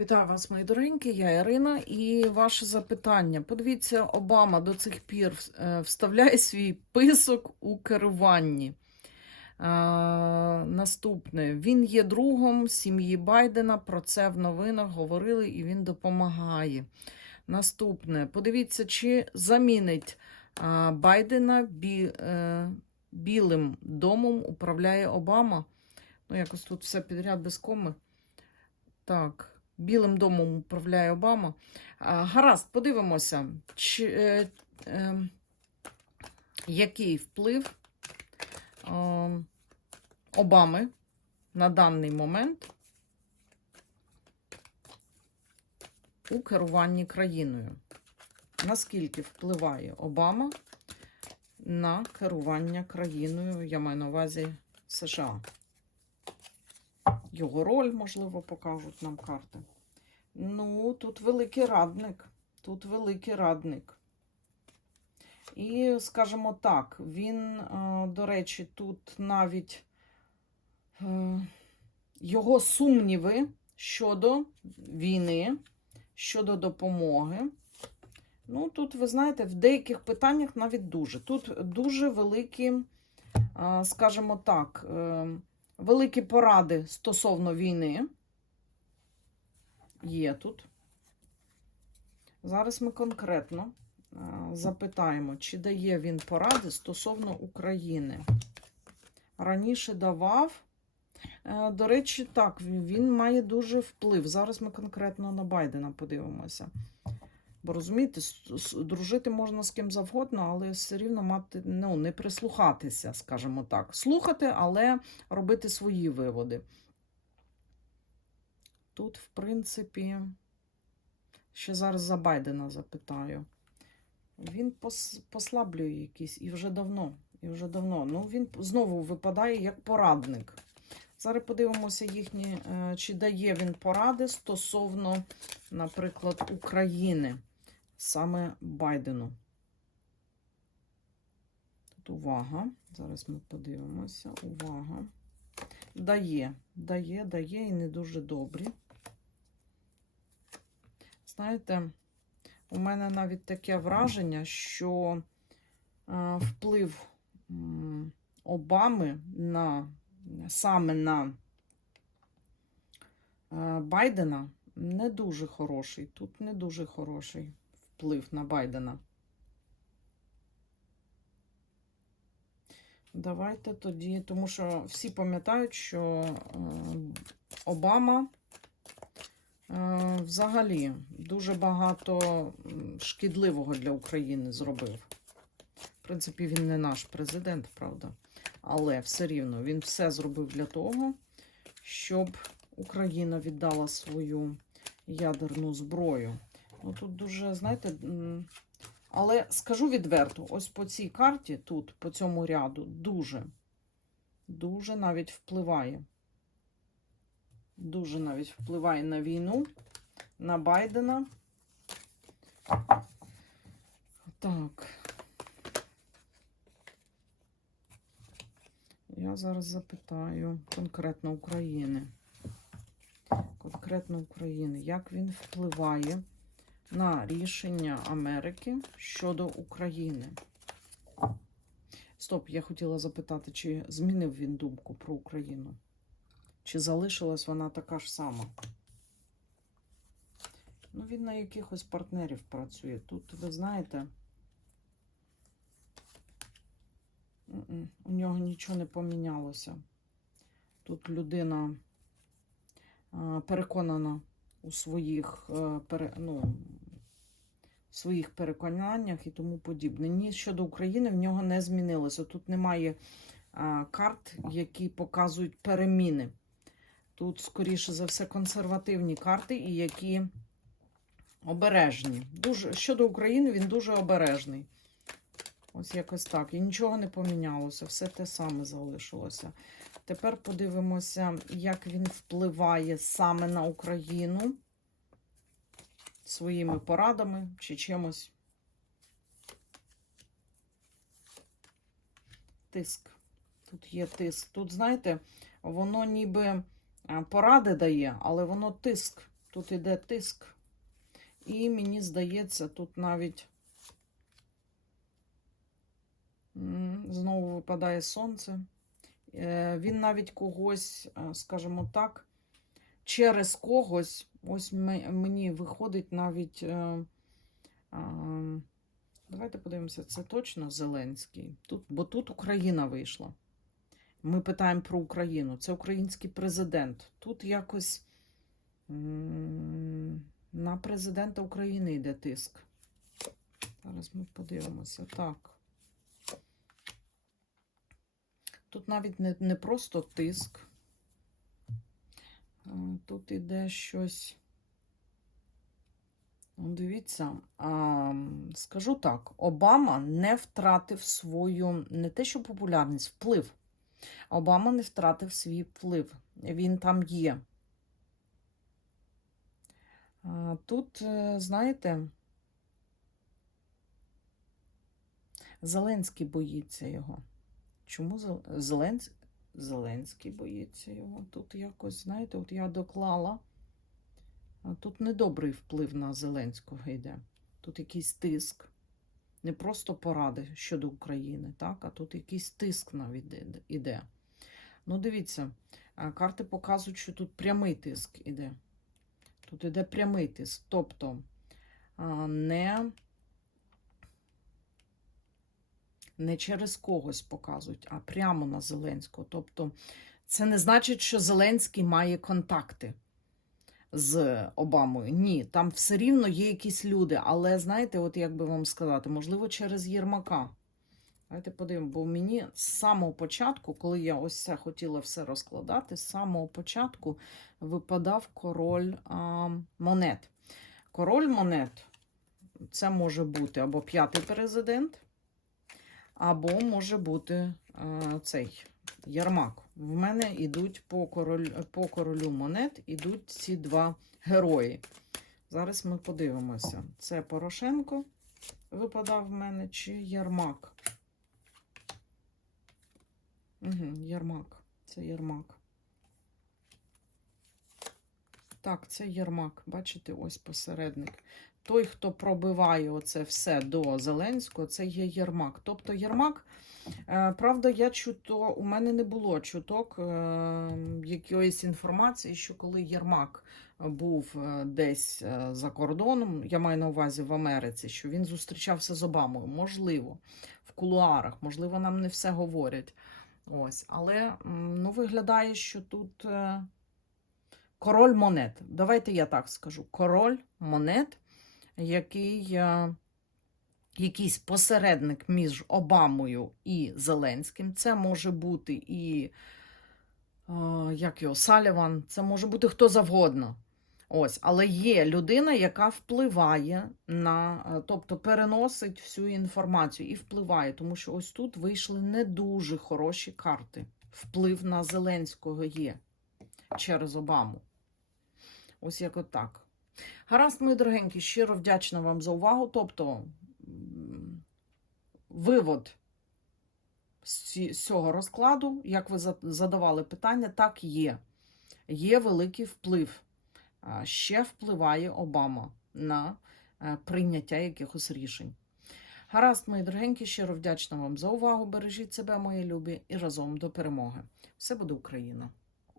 Вітаю вас, мої доренькі, я Ірина, і ваше запитання. Подивіться, Обама до цих пір е, вставляє свій писок у керуванні. А, наступне. Він є другом сім'ї Байдена. Про це в новинах говорили і він допомагає. Наступне. Подивіться, чи замінить а, Байдена бі, е, Білим домом управляє Обама. Ну, якось тут все підряд без коми. Так. Білим домом управляє Обама. Гаразд, подивимося, чи, е, е, який вплив е, Обами на даний момент у керуванні країною. Наскільки впливає Обама на керування країною, я маю на увазі США? Його роль, можливо, покажуть нам карти. Ну, тут великий радник. Тут великий радник. І, скажімо так, він, е, до речі, тут навіть е, його сумніви щодо війни, щодо допомоги. Ну, тут, ви знаєте, в деяких питаннях навіть дуже. Тут дуже великі, е, скажімо так, великі поради стосовно війни. Є тут. Зараз ми конкретно е, запитаємо, чи дає він поради стосовно України. Раніше давав. Е, До речі, так, він- він має дуже вплив. Зараз ми конкретно на Байдена подивимося. Бо розумієте, дружити можна з ким завгодно, але все рівно мати, ну, не прислухатися, скажімо так. Слухати, але робити свої виводи. Тут, в принципі, ще зараз за Байдена запитаю. Він пос, послаблює якийсь і вже давно. І вже давно. Ну, він знову випадає як порадник. Зараз подивимося їхні, е, чи дає він поради стосовно, наприклад, України, саме Байдену. Тут увага. Зараз ми подивимося. Увага. Дає, дає, дає і не дуже добрі. Знаєте, у мене навіть таке враження, що е, вплив Обами на саме на е, Байдена не дуже хороший. Тут не дуже хороший вплив на Байдена. Давайте тоді, тому що всі пам'ятають, що е, Обама е, взагалі дуже багато шкідливого для України зробив. В принципі, він не наш президент, правда. Але все рівно він все зробив для того, щоб Україна віддала свою ядерну зброю. Ну тут дуже, знаєте, але скажу відверто, ось по цій карті, тут, по цьому ряду, дуже, дуже навіть впливає. Дуже навіть впливає на війну, на Байдена. Так. Я зараз запитаю конкретно України. Конкретно України, як він впливає на рішення Америки щодо України? Стоп, я хотіла запитати, чи змінив він думку про Україну? Чи залишилась вона така ж сама? Ну, він на якихось партнерів працює. Тут, ви знаєте, у нього нічого не помінялося. Тут людина переконана у своїх, е, ну, своїх переконаннях і тому подібне. Ні щодо України в нього не змінилося. Тут немає а, карт, які показують переміни. Тут, скоріше за все, консервативні карти, і які обережні. Дуже, щодо України, він дуже обережний. Ось якось так. І нічого не помінялося, все те саме залишилося. Тепер подивимося, як він впливає саме на Україну своїми порадами чи чимось. Тиск. Тут є тиск. Тут, знаєте, воно ніби е, поради дає, але воно тиск. Тут іде тиск. І мені здається, тут навіть знову випадає сонце. Е, Він навіть когось, е, скажімо так, через когось, ось мені виходить навіть. е, Давайте подивимося, це точно Зеленський. Тут, бо тут Україна вийшла. Ми питаємо про Україну. Це український президент. Тут якось на президента України йде тиск. Зараз ми подивимося. Так. Тут навіть не, не просто тиск. Тут іде щось. Ну, Дивіться, а, скажу так: Обама не втратив свою не те, що популярність, вплив. Обама не втратив свій вплив. Він там є. А, Тут, е, знаєте, Зеленський боїться його. Чому Зел- Зеленсь... Зеленський боїться його? Тут якось, знаєте, от я доклала. Тут недобрий вплив на Зеленського йде. Тут якийсь тиск. Не просто поради щодо України, так? а тут якийсь тиск навіть іде-. Ну, дивіться, карти показують, що тут прямий тиск іде. Тут іде прямий тиск. Тобто не, не через когось показують, а прямо на Зеленського. Тобто, це не значить, що Зеленський має контакти з Обамою. Ні, там все рівно є якісь люди, але знаєте, от як би вам сказати, можливо, через Єрмака. Давайте подивимо, бо мені з самого початку, коли я ось це хотіла все розкладати, з самого початку випадав король а, монет. Король монет це може бути або п'ятий президент, або може бути а, цей Ярмак. В мене йдуть по, король, по королю монет, ідуть ці два герої. Зараз ми подивимося. Це Порошенко випадав в мене, чи Ярмак. Угу, Ярмак. Це Ярмак. Так, це Єрмак. Бачите, ось посередник. Той, хто пробиває оце все до Зеленського, це є Єрмак. Тобто Єрмак, е, правда, я чуто, у мене не було чуток е, якоїсь інформації, що коли Єрмак був е, десь за кордоном, я маю на увазі в Америці, що він зустрічався з Обамою. Можливо, в кулуарах, можливо, нам не все говорять. Ось, але ну, виглядає, що тут. Король монет. Давайте я так скажу. Король монет, який е, якийсь посередник між Обамою і Зеленським. Це може бути і е, як його, Саліван, це може бути хто завгодно. Ось, але є людина, яка впливає на, е, тобто переносить всю інформацію і впливає, тому що ось тут вийшли не дуже хороші карти. Вплив на Зеленського є через Обаму. Ось як от так. Гаразд, мої дорогенькі, щиро вдячна вам за увагу. Тобто, вивод з цього розкладу, як ви задавали питання, так є. Є великий вплив. Ще впливає Обама на е, прийняття якихось рішень. Гаразд, мої дорогенькі, щиро вдячна вам за увагу. Бережіть себе, мої любі, і разом до перемоги. Все буде Україна!